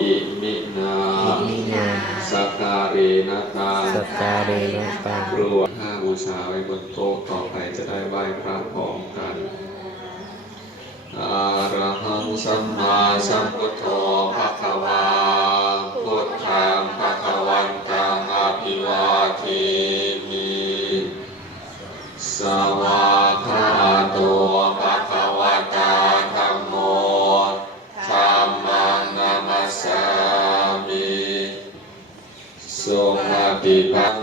อิมินาสักการะนะตัง สักการะนะตัง รวมห้าบูชาไว้บนโต๊ะต่อไปจะได้ไหว้พระพร้อมกันอะระหังสัมมาสัมพุทโธภะคะวาพุทธังภะคะวันตังอะภิวาเทมิสวากขาโตภะคะวะตาธัมโมธัมมังนามัสสามิสุปฏิปัน